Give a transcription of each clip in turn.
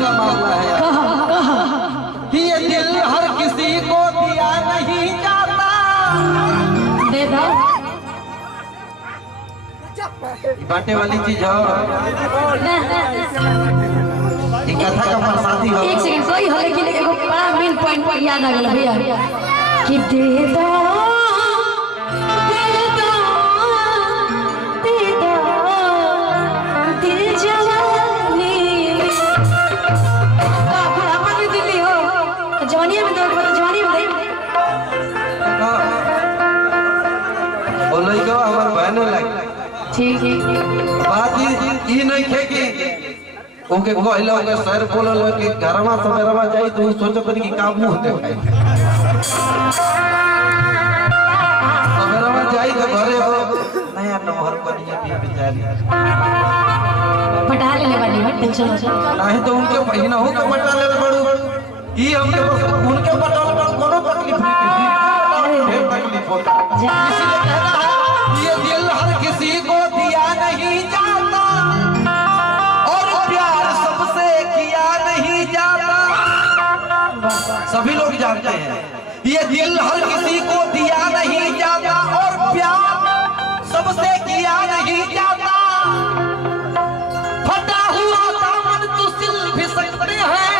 का मामला है कि ये दिल हर किसी को दिया नहीं जाता। दे दो बांटे वाली चीज हो, कथा का प्रसादी हो। एक सेकंड कोई हो, लेकिन एगो बड़ा मेन पॉइंट पर याद आ गया भैया कि दे दो दिल जवानी हमारी दिल्ली हो जवानी में दो जवानी में बोलो क्यों हमारे बहन लगे ठीक है। बात ये नहीं थे कि ओके कहला ओके सर बोलल कि घरवा सवेरवा जाई तो सोचत कि का मुंह देखाई सवेरवा जाई तो घरे हो नया नंबर कनिया भी बेचारी पटा ले बाड़ी टेंशन नहीं तो उनके पहिना हो के पटा ले बड़ू ई हमके बस उनके पटाल पर कोनो तकलीफ नहीं ढेर तकलीफ होता। इसलिए कहना है ये दिल हर किसी को दिया नहीं जाता और प्यार सबसे किया नहीं जाता। सभी लोग जानते हैं ये दिल हर किसी को दिया नहीं जाता और प्यार सबसे किया नहीं जाता। फटा हुआ दामन तो सिल भी सकते हैं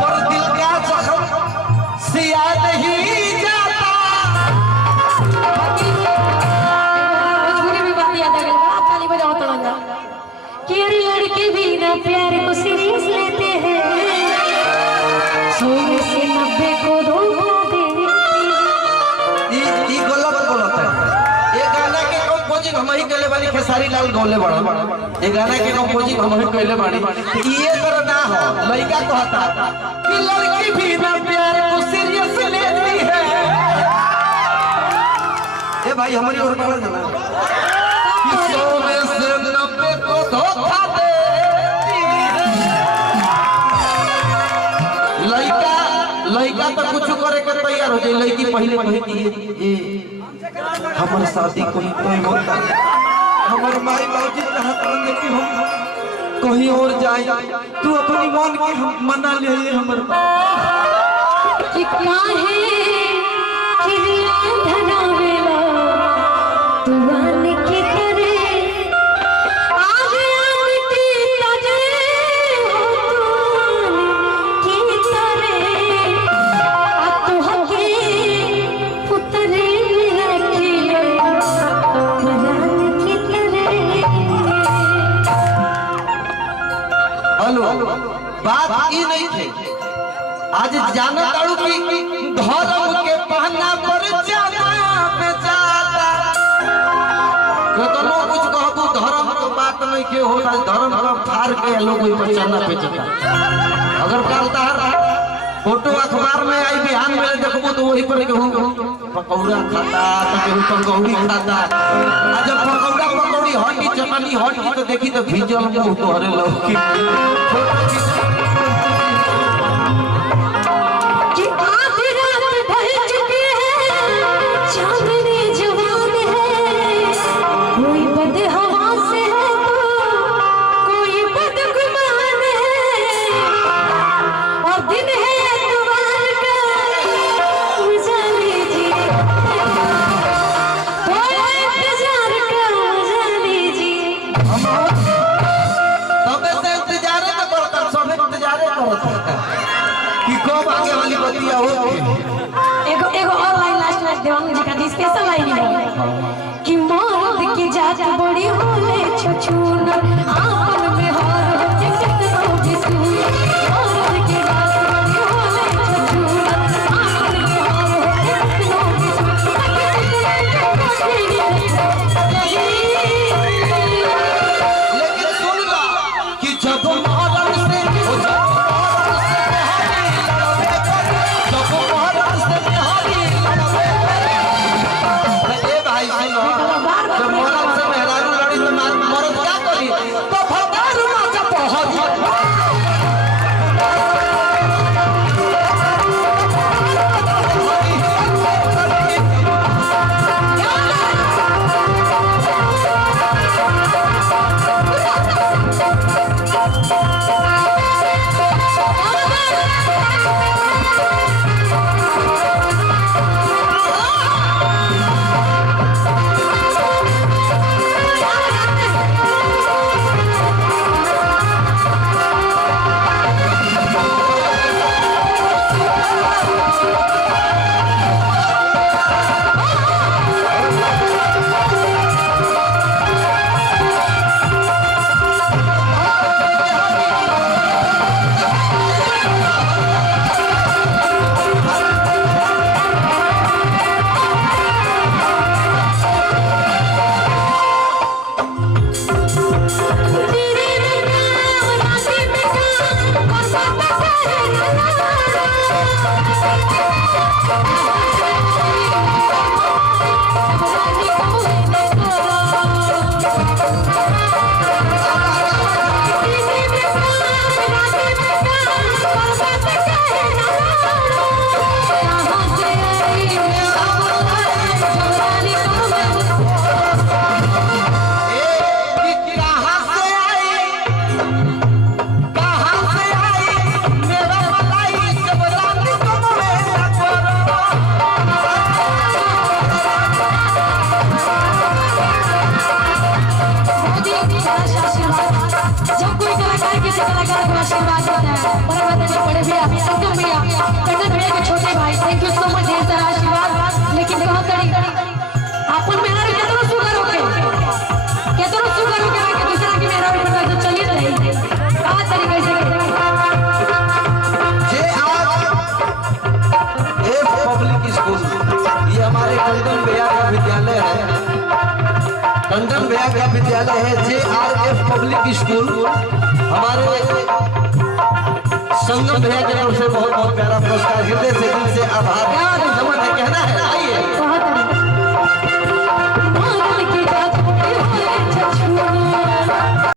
पर दिल का जख्म सिया नहीं जाता। भोजपुरी में बात याद आ गई, बड़ा ताली बजाओ तड़ंगा कि अरे लड़के भी ना प्यार को सीरियस लेते हैं, 100 में से 90 को धोखा देते हैं। ये गलत बोलत है। ये गाना के कंपोजिंग हम ही कइले बानी, खेसारी लाल गौले बड़ा। ये गाना के कंपोजिंग हम ही कइले बानी। ये कर ना हो लड़का कहता कि लड़की भी ना प्यार को सीरियस लेती है। ए भाई हमारी और बोल ना कि 100 में से 90 को धोखा देती है। लड़का तो कुछ करे के तैयार हो जाए, लड़की पहले कहती है ये हमारे शादी कोई तय होता है। हमारे माई बाबूजी चाहते हैं कि हम कहीं और जाए, तू अपनी मन की हम मना ले हमारे कि क्या है कि दिया धना वेला तुवान की तरह आज आमटी तजे हो तुवान की तरह आ तो हके पुतरे में रखिए मरान की तरह। हेलो बात ये नहीं थी आज जाना ताड़ू की धर्म के पहना पर जाना बेचाता। कतनो कुछ कहबू धर्म के बात नहीं के हो, धर्म का फार के लोग कोई पर चलना बेचता। अगर कल तार फोटो अखबार में आई बिहान में देखबू तो वही पर कहूं पकौड़ा खाता तो कहूं पकौड़ी खाता। आज जब पकौड़ा पकौड़ी हटी चटनी हटी तो देखी तो भीजल मुंह तोहरे लौकी। कि आधी रात ढल चुकी है, चांदनी जवान है, कोई बदहवा से है तो कोई बदगुमान है, और दिन है एतवार का मजा लीजिए, थोड़ा इंतजार का मजा लीजिए। तब से इंतजार करता सब इंतजार करता कि कब आगे वाली बतिया होगी। एगो और लाइन लास्ट देवांग जी का स्पेशल लाइन है कि मर्द की जात बड़ी होले छछूनर आपन में हार होते कितनो बिसूर। मर्द की जात बड़ी होले छछूनर आपन में हार होते कितनो बिसूर। लेकिन सुन ला कि जब मोहरम से भाई सुनो जब मोहरम से मेहरारू लड़ी तो मर्द क्या करी तो संगम भैया टंडन भैया के छोटे भाई थैंक यू सो मच ढेर सारा आशीर्वाद। लेकिन बहुत करी अपन मेहरा भी कितना सुगर होके कि दूसरा की मेहरा भी बता तो चली रही आज तरीके से जे आज एफ पब्लिक स्कूल ये हमारे टंडन भैया का विद्यालय है। टंडन भैया का विद्यालय है JRF पब्लिक स्कूल। हमारे संगम भैया की तरफ से बहुत बहुत प्यारा पुरस्कार, हृदय से दिल से आभार। क्या नमन है कहना है, आइए।